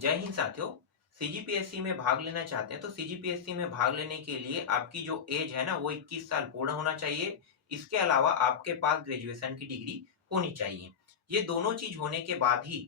जय हिंद साथियों। सीजीपीएससी में भाग लेना चाहते हैं तो सीजीपीएससी में भाग लेने के लिए आपकी जो एज है ना वो 21 साल पूर्ण होना चाहिए। इसके अलावा आपके पास ग्रेजुएशन की डिग्री होनी चाहिए। ये दोनों चीज होने के बाद ही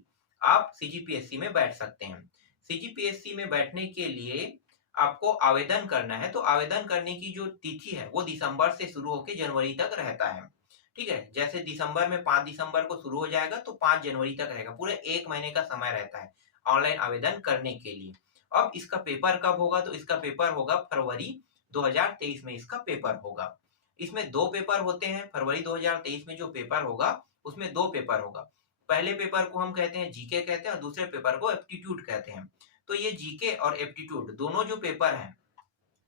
आप सीजीपीएससी में बैठ सकते हैं। सीजीपीएससी में बैठने के लिए आपको आवेदन करना है, तो आवेदन करने की जो तिथि है वो दिसंबर से शुरू होकर जनवरी तक रहता है। ठीक है, जैसे दिसंबर में 5 दिसंबर को शुरू हो जाएगा तो 5 जनवरी तक रहेगा, पूरे एक महीने का समय रहता है ऑनलाइन आवेदन करने के लिए। अब इसका पेपर कब होगा? तो इसका पेपर होगा फरवरी 2023 में इसका पेपर होगा। इसमें दो पेपर होते हैं। फरवरी 2023 में जो पेपर होगा उसमें दो पेपर होगा। पहले पेपर को हम कहते हैं जीके कहते हैं और दूसरे पेपर को एप्टीट्यूड कहते हैं। तो ये जीके और एप्टीट्यूड दोनों जो पेपर हैं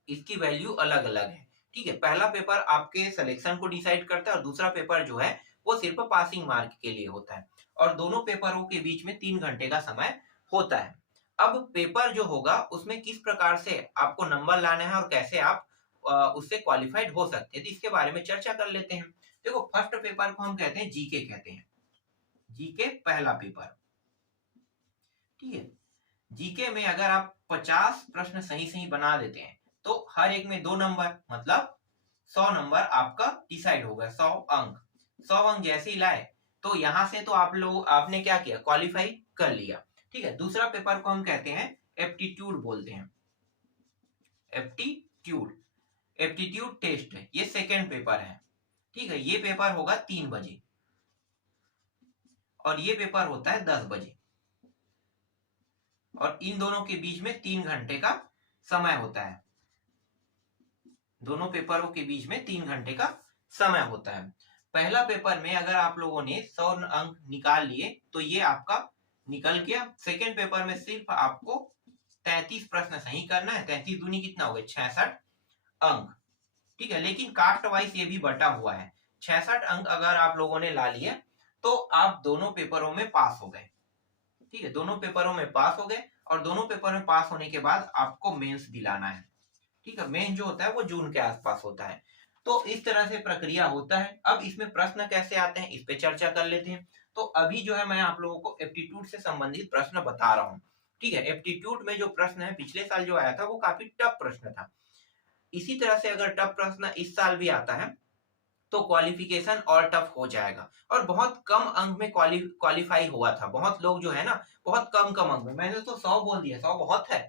इसकी वैल्यू अलग अलग है। ठीक है, पहला पेपर आपके सिलेक्शन को डिसाइड करता है और दूसरा पेपर जो है वो सिर्फ पासिंग मार्क के लिए होता है। और दोनों पेपरों के बीच में 3 घंटे का समय होता है। अब पेपर जो होगा उसमें किस प्रकार से आपको नंबर लाना है और कैसे आप उससे क्वालिफाइड हो सकते हैं, तो इसके बारे में चर्चा कर लेते हैं। देखो, फर्स्ट पेपर को हम कहते हैं जीके कहते हैं। जीके पहला पेपर। ठीक है, जीके में अगर आप 50 प्रश्न सही सही बना देते हैं तो हर एक में 2 नंबर, मतलब 100 नंबर आपका डिसाइड होगा। 100 अंक जैसे ही लाए तो यहां से तो आपने क्या किया, क्वालिफाई कर लिया। ठीक है, दूसरा पेपर को हम कहते हैं एप्टीट्यूड बोलते हैं। एप्टीट्यूड एप्टीट्यूड टेस्ट है, ये सेकेंड पेपर है। ठीक है, ये पेपर होगा 3 बजे और ये पेपर होता है 10 बजे और इन दोनों के बीच में 3 घंटे का समय होता है। दोनों पेपरों के बीच में 3 घंटे का समय होता है। पहला पेपर में अगर आप लोगों ने 100 अंक निकाल लिए तो ये आपका निकल गया। सेकेंड पेपर में सिर्फ आपको 33 प्रश्न सही करना है। 33 दूनी कितना हो गया, 66 अंक। ठीक है, लेकिन कास्ट वाइज ये भी बटा हुआ है। 66 अंक अगर आप लोगों ने ला लिए तो आप दोनों पेपरों में पास हो गए। ठीक है, दोनों पेपरों में पास हो गए और दोनों पेपर में पास होने के बाद आपको मेंस दिलाना है। ठीक है, मेन जो होता है वो जून के आसपास होता है। तो इस तरह से प्रक्रिया होता है। अब इसमें प्रश्न कैसे आते हैं इस पे चर्चा कर लेते हैं। तो अभी जो है मैं आप लोगों को एप्टीट्यूड से संबंधित प्रश्न बता रहा हूँ। ठीक है, एप्टीट्यूड में जो प्रश्न है पिछले साल जो आया था वो काफी टफ प्रश्न था। इसी तरह से अगर टफ प्रश्न इस साल भी आता है तो क्वालिफिकेशन और टफ हो जाएगा। और बहुत कम अंक में क्वालिफाई हुआ था। बहुत लोग जो है ना बहुत कम अंक में, मैंने तो 100 बोल दिया, 100 बहुत है।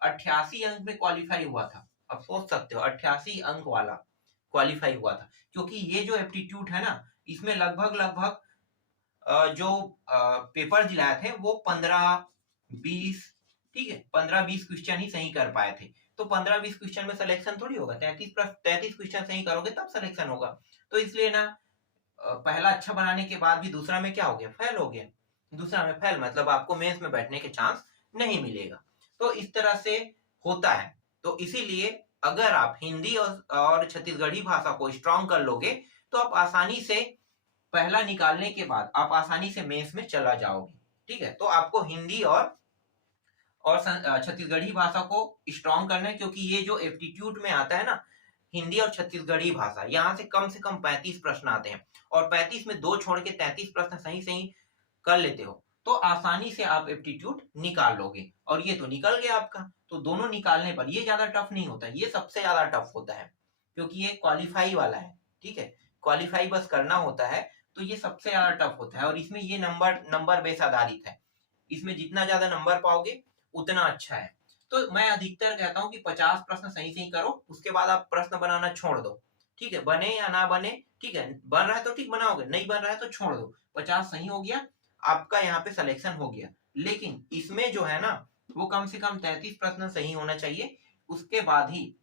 88 अंक में क्वालिफाई हुआ था। अब सोच सकते हो 88 अंक वाला क्वालिफाई हुआ था। क्योंकि ये जो एप्टीट्यूड है ना इसमें लगभग जो पेपर दिलाए थे वो 15-20, ठीक है 15-20 क्वेश्चन ही सही कर पाए थे। तो 15-20 क्वेश्चन में सिलेक्शन थोड़ी होगा। 33 क्वेश्चन सही करोगे तब सिलेक्शन होगा। तो इसलिए ना पहला अच्छा बनाने के बाद भी दूसरा में क्या हो गया, फेल हो गया। दूसरा में फेल मतलब आपको मेंस में बैठने के चांस नहीं मिलेगा। तो इस तरह से होता है। तो इसीलिए अगर आप हिंदी और छत्तीसगढ़ी भाषा को स्ट्रांग कर लोगे तो आप आसानी से पहला निकालने के बाद आप आसानी से मेंस में चला जाओगे। ठीक है, तो आपको हिंदी और छत्तीसगढ़ी भाषा को स्ट्रांग करना है। क्योंकि ये जो एप्टीट्यूड में आता है ना हिंदी और छत्तीसगढ़ी भाषा, यहाँ से कम 35 प्रश्न आते हैं और 35 में 2 छोड़ के 33 प्रश्न सही सही कर लेते हो तो आसानी से आप एप्टीट्यूड निकाल लोगे। और ये तो निकल गया आपका। तो दोनों निकालने पर ये ज्यादा टफ नहीं होता, ये सबसे ज्यादा टफ होता है क्योंकि ये क्वालिफाई वाला है। ठीक है, क्वालिफाई बस करना होता है तो ये सबसे ज्यादा टफ होता है। और इसमें ये नंबर बेस आधारित है। इसमें जितना ज्यादा नंबर पाओगे उतना अच्छा है। तो मैं अधिकतर कहता हूँ कि 50 प्रश्न सही सही करो, उसके बाद आप प्रश्न बनाना छोड़ दो। ठीक है, बने या ना बने, ठीक है बन रहा है तो ठीक बनाओगे, नहीं बन रहा है तो छोड़ दो। 50 सही हो गया, आपका यहाँ पे सिलेक्शन हो गया। लेकिन इसमें जो है ना वो कम से कम 33 प्रश्न सही होना चाहिए। उसके बाद ही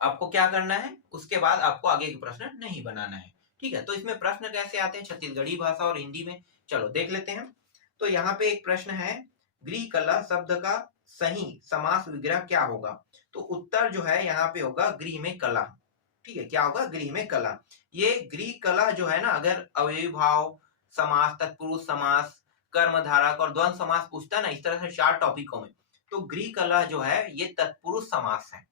आपको क्या करना है, उसके बाद आपको आगे के प्रश्न नहीं बनाना है। ठीक है, तो इसमें प्रश्न कैसे आते हैं छत्तीसगढ़ी भाषा और हिंदी में, चलो देख लेते हैं। तो यहाँ पे एक प्रश्न है, गृह कला शब्द का सही समास विग्रह क्या होगा? तो उत्तर जो है यहाँ पे होगा गृह में कला। ठीक है, क्या होगा, गृह में कला। ये गृह कला जो है ना अगर अव्ययी भाव समास, तत्पुरुष समास, कर्मधारक और द्वंद्व समास पूछता है ना इस तरह से 4 टॉपिकों में, तो गृह कला जो है ये तत्पुरुष समास है।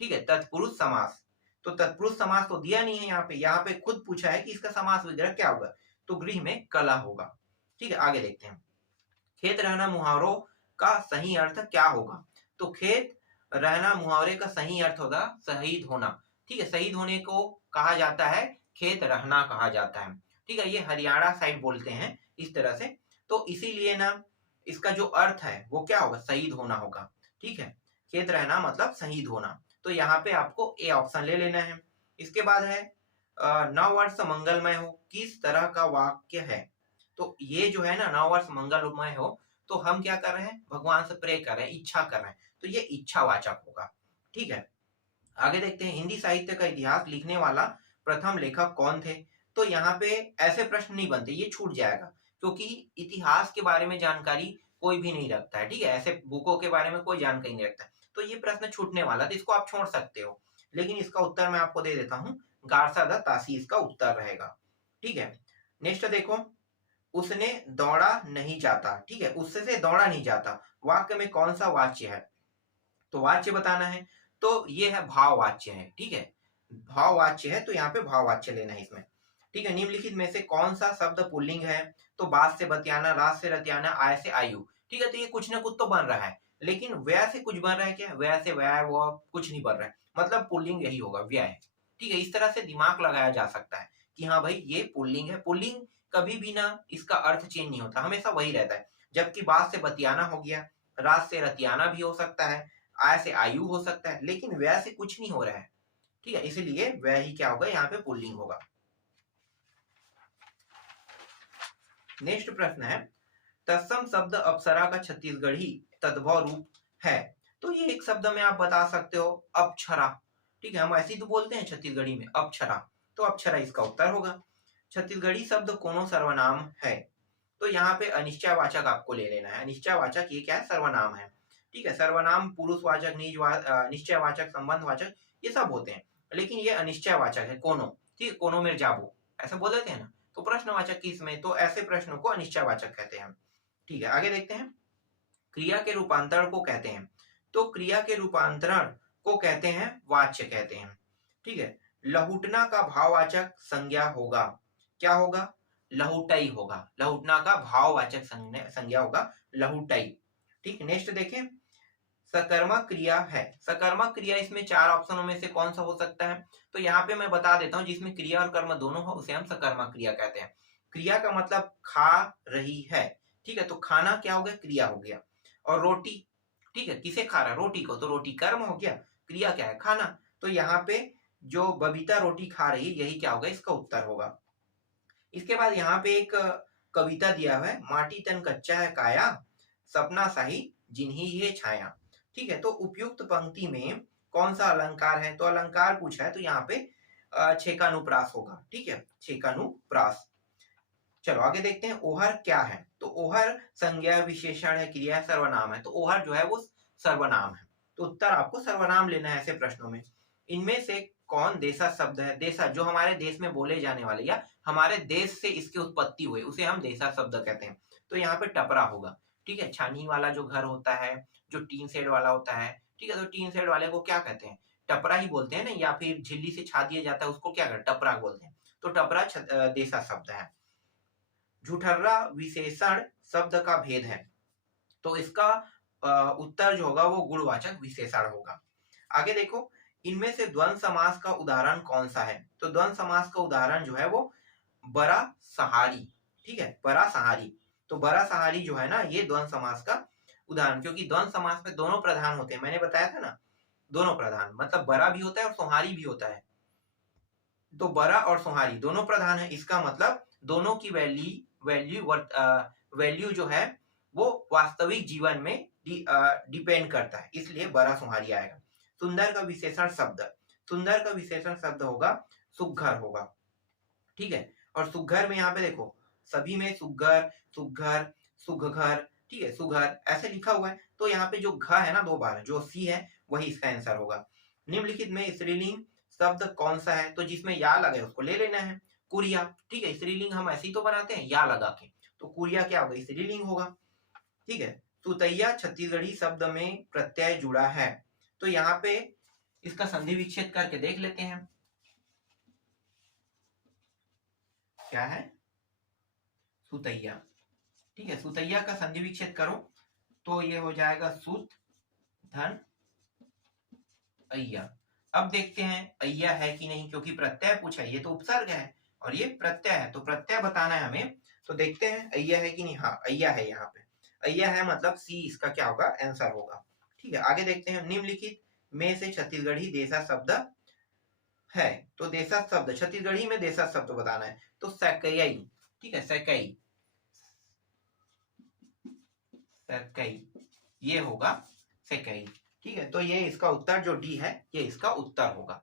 ठीक है, तत्पुरुष समास। तो तत्पुरुष समास तो दिया नहीं है यहाँ पे खुद पूछा है कि इसका समास विग्रह क्या होगा, तो गृह में कला होगा। ठीक है, आगे देखते हैं। खेत रहना मुहावरों का सही अर्थ क्या होगा? तो खेत रहना मुहावरे का सही अर्थ होगा शहीद होना। ठीक है, शहीद होने को कहा जाता है खेत रहना कहा जाता है। ठीक है, ये हरियाणा साइड बोलते हैं इस तरह से। तो इसीलिए ना इसका जो अर्थ है वो क्या होगा? शहीद होना होगा। ठीक है, खेत रहना मतलब शहीद होना। तो यहाँ पे आपको ए ऑप्शन ले लेना है। इसके बाद है नव वर्ष मंगलमय हो किस तरह का वाक्य है? तो ये जो है ना नव वर्ष मंगलमय हो, तो हम क्या कर रहे हैं? भगवान से प्रे कर रहे हैं, इच्छा कर रहे हैं, तो ये इच्छावाचक होगा। ठीक है, आगे देखते हैं हिंदी साहित्य का इतिहास लिखने वाला प्रथम लेखक कौन थे? तो यहाँ पे ऐसे प्रश्न नहीं बनते, ये छूट जाएगा, क्योंकि इतिहास के बारे में जानकारी कोई भी नहीं रखता है। ठीक है, ऐसे बुकों के बारे में कोई जानकारी नहीं रखता, तो ये प्रश्न छूटने वाला, तो इसको आप छोड़ सकते हो। लेकिन इसका उत्तर मैं आपको दे देता हूँ, गारसा द तासी इसका उत्तर रहेगा। ठीक है, नेक्स्ट देखो, उसने दौड़ा नहीं जाता। ठीक है, उससे से दौड़ा नहीं जाता, वाक्य में कौन सा वाच्य है? तो वाच्य बताना है, तो ये है भाववाच्य है। ठीक है, भाववाच्य है, तो यहाँ पे भाववाच्य लेना है इसमें। ठीक है, निम्नलिखित में से कौन सा शब्द पुल्लिंग है? तो बात से बतियाना, रात से रतियाना, आय से आयु। ठीक है, तो ये कुछ ना कुछ तो बन रहा है, लेकिन व्यय से कुछ बन रहा है क्या? व्यय से व्यय वो कुछ नहीं बन रहा है, मतलब पुल्लिंग यही होगा, व्यय। ठीक है, इस तरह से दिमाग लगाया जा सकता है कि हाँ भाई ये पुल्लिंग है। पुल्लिंग कभी भी ना इसका अर्थ चेंज नहीं होता, हमेशा वही रहता है। जबकि बात से बतियाना हो गया, रात से रतियाना भी हो सकता है, आय से आयु हो सकता है, लेकिन व्यय से कुछ नहीं हो रहा है। ठीक है, इसीलिए व्यय ही क्या होगा? यहाँ पे पुल्लिंग होगा। नेक्स्ट प्रश्न है, तत्सम शब्द अप्सरा का छत्तीसगढ़ी तद्भव रूप है। तो ये एक शब्द में आप बता सकते हो, अप्सरा। ठीक है, हम ऐसे ही तो बोलते हैं छत्तीसगढ़ी में, अप्सरा। तो अप्सरा इसका उत्तर होगा। छत्तीसगढ़ी शब्द कोनो सर्वनाम है? तो यहाँ पे अनिश्चयवाचक आपको ले लेना है। अनिश्चयवाचक ये क्या है? सर्वनाम है। ठीक है, सर्वनाम पुरुषवाचक, निश्चयवाचक, संबंधवाचक ये सब होते हैं, लेकिन ये अनिश्चयवाचक है, कोनो। ठीक है, कोनो मिर्जाबू ऐसा बोल देते हैं ना, तो प्रश्नवाचक किस में? तो ऐसे प्रश्नों को अनिश्चयवाचक कहते हैं। ठीक है, आगे देखते हैं, क्रिया के रूपांतरण को कहते हैं। तो क्रिया के रूपांतरण को कहते हैं वाच्य कहते हैं। ठीक है, लहुटना का भाववाचक संज्ञा होगा, क्या होगा? लहुटई होगा। लहुटना का भाववाचक संज्ञा होगा लहुटई। ठीक, नेक्स्ट देखें, सकर्मक क्रिया है। सकर्मक क्रिया, इसमें चार ऑप्शनों में से कौन सा हो सकता है? तो यहाँ पे मैं बता देता हूँ, जिसमें क्रिया और कर्म दोनों हो उसे हम सकर्मक क्रिया कहते हैं। क्रिया का मतलब खा रही है। ठीक है, तो खाना क्या हो गया? क्रिया हो गया। और रोटी, ठीक है, किसे खा रहा है? रोटी को, तो रोटी कर्म हो गया, क्रिया क्या है? खाना। तो यहाँ पे जो बबीता रोटी खा रही, यही क्या होगा? इसका उत्तर होगा। इसके बाद यहाँ पे एक कविता दिया हुआ है, माटी तन कच्चा है काया, सपना साही जिन्ही ये छाया। ठीक है, तो उपयुक्त पंक्ति में कौन सा अलंकार है? तो अलंकार पूछा है, तो यहाँ पे छेकानुप्रास होगा। ठीक है, छेकानुप्रास। चलो आगे देखते हैं, ओहर क्या है? तो ओहर संज्ञा, विशेषण है, क्रिया, सर्वनाम है। तो ओहर जो है वो सर्वनाम है, तो उत्तर आपको सर्वनाम लेना है ऐसे प्रश्नों में। इनमें से कौन देसा शब्द है? देसा जो हमारे देश में बोले जाने वाले या हमारे देश से इसकी उत्पत्ति हुई, उसे हम देसा शब्द कहते हैं। तो यहाँ पे टपरा होगा। ठीक है, छानी वाला जो घर होता है, जो टीन शेड वाला होता है, ठीक है, तो टीन शेड वाले को क्या कहते हैं? टपरा ही बोलते हैं ना, या फिर झिल्ली से छा दिया जाता है उसको क्या कहते हैं? टपरा बोलते हैं। तो टपरा देसा शब्द है। झूठर्रा विशेषण शब्द का भेद है। तो इसका उत्तर जो होगा वो गुणवाचक विशेषण होगा। आगे देखो, इनमें से द्वंद्व समास का उदाहरण कौन सा है? तो द्वंद्व समास का उदाहरण जो है वो बड़ा सहारी। ठीक है, बड़ा सहारी। तो बड़ा सहारी जो है ना, ये द्वंद्व समास का उदाहरण, क्योंकि द्वंद्व समास में दोनों प्रधान होते हैं, मैंने बताया था ना, दोनों प्रधान मतलब बड़ा भी होता है और सुहारी भी होता है। तो बड़ा और सुहारी दोनों प्रधान है, इसका मतलब दोनों की वैल्यू जो है वो वास्तविक जीवन में डिपेंड करता है, इसलिए बड़ा सुहारी आएगा। सुंदर का विशेषण शब्द, सुंदर का विशेषण शब्द होगा सुघ्घर होगा। ठीक है, और सुघ्घर में यहाँ पे देखो, सभी में सुघ्घर, सुघ्घर, सुघ्घर, ठीक है, सुघ्घर ऐसे लिखा हुआ है, तो यहाँ पे जो घ है ना दो बार, जो सी है वही इसका आंसर होगा। निम्नलिखित में स्त्रीलिंग शब्द कौन सा है? तो जिसमें या लगे उसको ले लेना है। कुरिया। ठीक है, स्त्रीलिंग हम ऐसे ही तो बनाते हैं या लगा के, तो कुरिया क्या होगा? स्त्रीलिंग होगा। ठीक है, सुतैया छत्तीसगढ़ी शब्द में प्रत्यय जुड़ा है। तो यहाँ पे इसका संधि विच्छेद करके देख लेते हैं, क्या है? सुतैया। ठीक है, सुतैया का संधि विच्छेद करो तो ये हो जाएगा सुत धन अय्या। अब देखते हैं अय्या है कि नहीं, क्योंकि प्रत्यय पूछा है, ये तो उपसर्ग है और ये प्रत्यय है, तो प्रत्यय बताना है हमें। तो देखते हैं अय्या है कि नहीं। हाँ अय्या है, यहाँ पे अय्या है, मतलब सी इसका क्या होगा, आंसर होगा। ठीक है, आगे देखते हैं। निम्नलिखित में से छत्तीसगढ़ी देशा शब्द है, तो देशा शब्द, छत्तीसगढ़ी में देशा शब्द बताना है, तो सकई। ठीक है, सकई, सकई, ये होगा सकई। ठीक है, तो ये इसका उत्तर जो डी है, ये इसका उत्तर होगा।